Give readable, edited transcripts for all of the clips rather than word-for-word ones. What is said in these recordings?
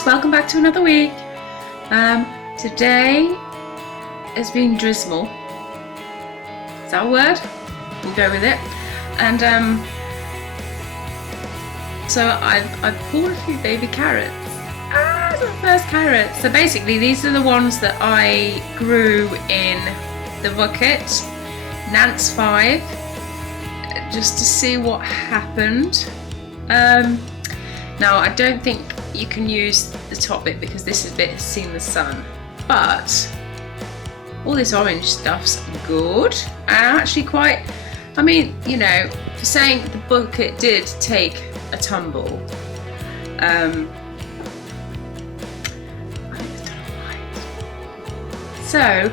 guys, welcome back to another week. Today has been drizzle. Is that a word? We'll go with it. And so I've pulled a few baby carrots. The first carrots. So basically these are the ones that I grew in the bucket, Nance 5, just to see what happened. Now I don't think you can use the top bit because this is a bit seen the sun, but all this orange stuff's good and actually quite, I mean, you know, for saying the bucket did take a tumble, so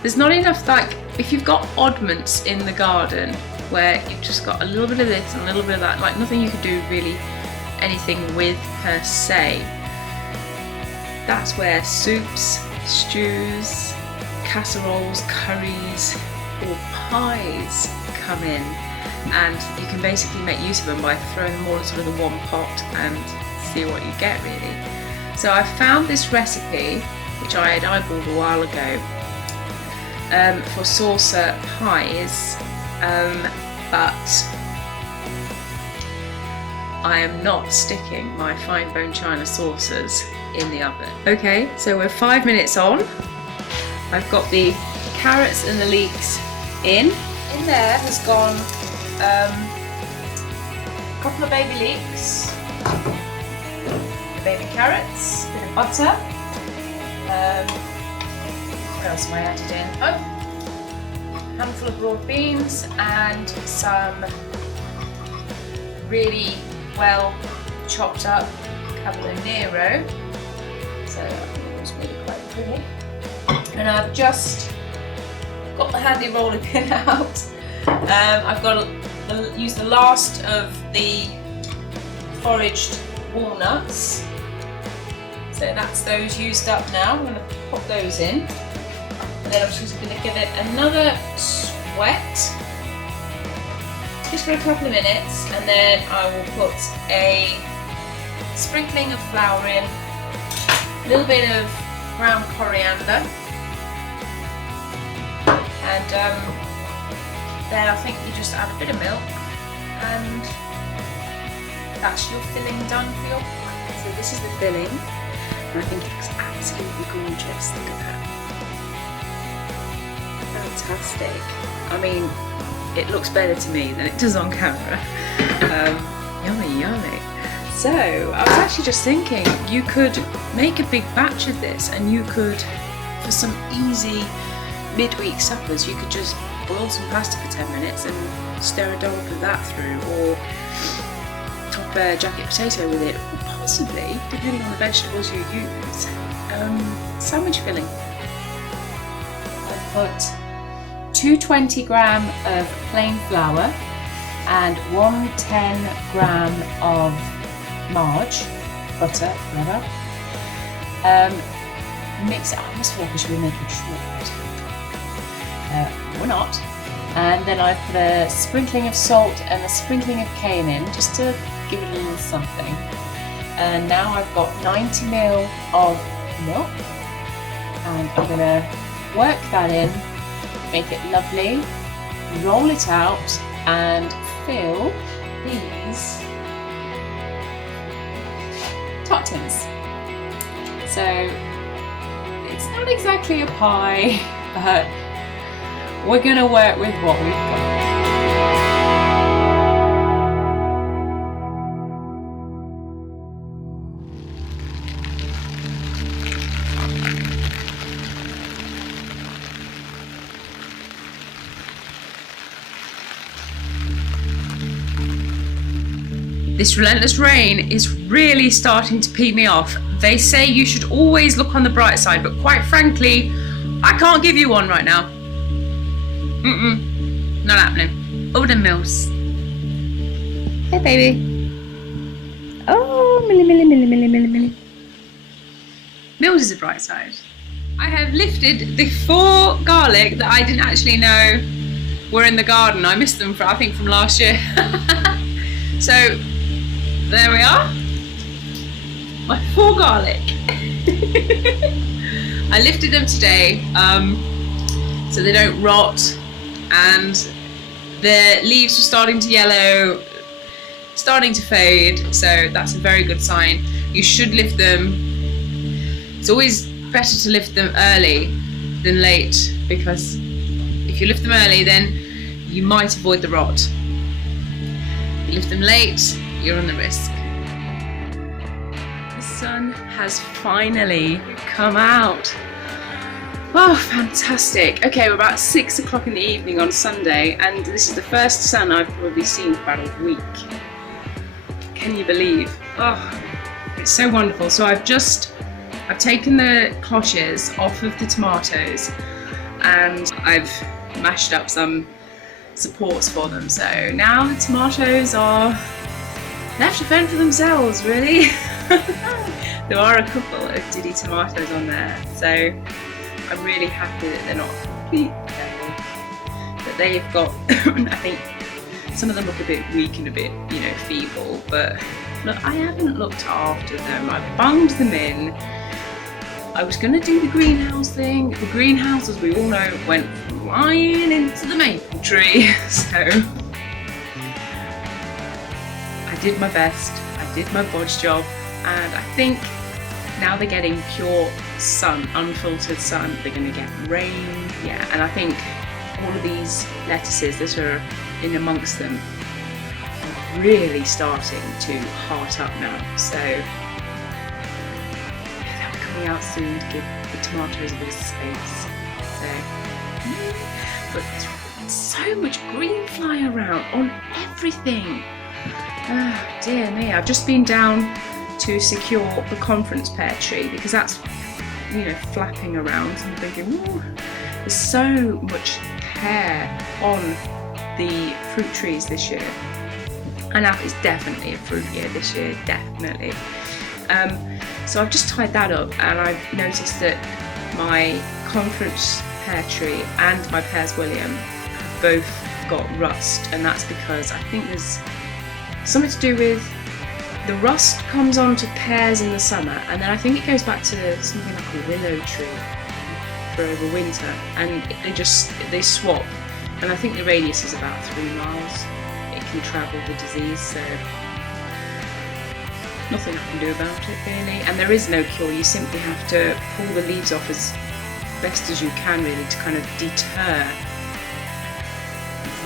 there's not enough, like if you've got oddments in the garden where you've just got a little bit of this and a little bit of that, like nothing you could do really anything with per se, that's where soups, stews, casseroles, curries or pies come in, and you can basically make use of them by throwing them all into sort of the one pot and see what you get really. So I found this recipe which I had eyeballed a while ago for saucer pies, but I am not sticking my fine bone china saucers in the oven. Okay, so we're 5 minutes on. I've got the carrots and the leeks in. In there has gone a couple of baby leeks, the baby carrots, a bit of butter. What else am I added in? Oh, a handful of broad beans and some really well chopped up Nero. So I think it was really quite pretty. And I've just got the handy rolling pin out. I've got to use the last of the foraged walnuts. So that's those used up now. I'm going to pop those in. And then I'm just going to give it another sweat, just for a couple of minutes, and then I will put a sprinkling of flour in, a little bit of ground coriander, and then I think you just add a bit of milk, and that's your filling done for your pie. So this is the filling, and I think it looks absolutely gorgeous. Look at that. Fantastic. I mean, it looks better to me than it does on camera. Yummy, yummy. So I was actually just thinking you could make a big batch of this, and you could, for some easy midweek suppers, you could just boil some pasta for 10 minutes and stir a dollop of that through, or top a jacket potato with it, or possibly, depending on the vegetables you use, sandwich filling. I put 220 gram of plain flour and 110 gram of marge, butter, whatever. Mix it. I almost feel like I should be making short. Or not. And then I put a sprinkling of salt and a sprinkling of cayenne in, just to give it a little something. And now I've got 90 ml of milk, and I'm going to work that in, make it lovely, roll it out, and fill these tot tins. So it's not exactly a pie, but we're going to work with what we've got. This relentless rain is really starting to pee me off. They say you should always look on the bright side, but quite frankly, I can't give you one right now. Not happening. Over the Mills. Hey baby. Oh, Millie. Mills is a bright side. I have lifted the 4 garlic that I didn't actually know were in the garden. I missed them I think from last year. So there we are. my 4 garlic. I lifted them today so they don't rot, and the leaves were starting to yellow, starting to fade, so that's a very good sign. You should lift them. It's always better to lift them early than late, because if you lift them early, then you might avoid the rot. If you lift them late, you're on the risk. The sun has finally come out. Oh, fantastic. Okay, we're about 6 o'clock in the evening on Sunday, and this is the first sun I've probably seen for about a week. Can you believe? Oh, it's so wonderful. So I've taken the cloches off of the tomatoes, and I've mashed up some supports for them. So now the tomatoes are left to fend for themselves, really. There are a couple of diddy tomatoes on there, so I'm really happy that they're not complete failure. But they've got, I think some of them look a bit weak and a bit, feeble, but look, I haven't looked after them. I bunged them in. I was going to do the greenhouse thing. The greenhouse, as we all know, went flying into the maple tree. So I did my best. I did my bodge job, and I think now they're getting pure sun, unfiltered sun. They're going to get rain, yeah. And I think all of these lettuces that are in amongst them are really starting to heart up now. So yeah, they're coming out soon to give the tomatoes a bit of space. But there's so much green fly around on everything. Oh dear me, I've just been down to secure the conference pear tree, because that's flapping around, and I'm thinking, ooh, there's so much pear on the fruit trees this year, and that is definitely a fruit year this year, definitely. So I've just tied that up, and I've noticed that my conference pear tree and my Pears William have both got rust, and that's because I think there's something to do with the rust comes onto pears in the summer, and then I think it goes back to something like a willow tree for over winter, and they swap, and I think the radius is about 3 miles. It can travel the disease, so nothing I can do about it really, and there is no cure. You simply have to pull the leaves off as best as you can, really, to kind of deter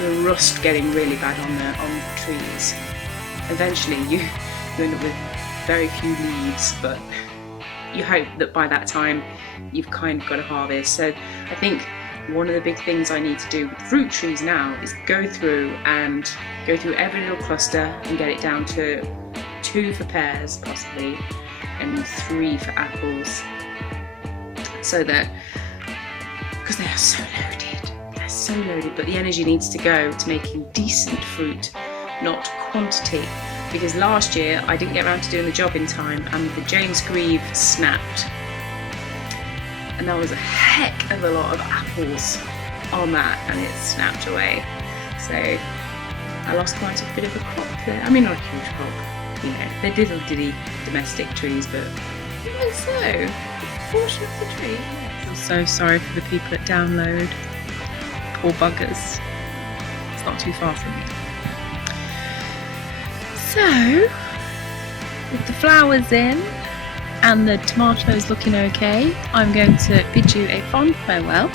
the rust getting really bad on the trees. Eventually you end up with very few leaves, but you hope that by that time you've kind of got a harvest. So I think one of the big things I need to do with fruit trees now is go through every little cluster and get it down to 2 for pears possibly, and 3 for apples, so that, because they are so loaded, but the energy needs to go to making decent fruit, not quantity. Because last year I didn't get around to doing the job in time, and the James Grieve snapped, and there was a heck of a lot of apples on that, and it snapped away. So I lost quite a bit of a crop there. I mean, not a huge crop, they're little diddy domestic trees, but even so, a portion of the tree. I feel so sorry for the people at Download. Poor buggers. It's not too far from me. So, with the flowers in and the tomatoes looking okay, I'm going to bid you a fond farewell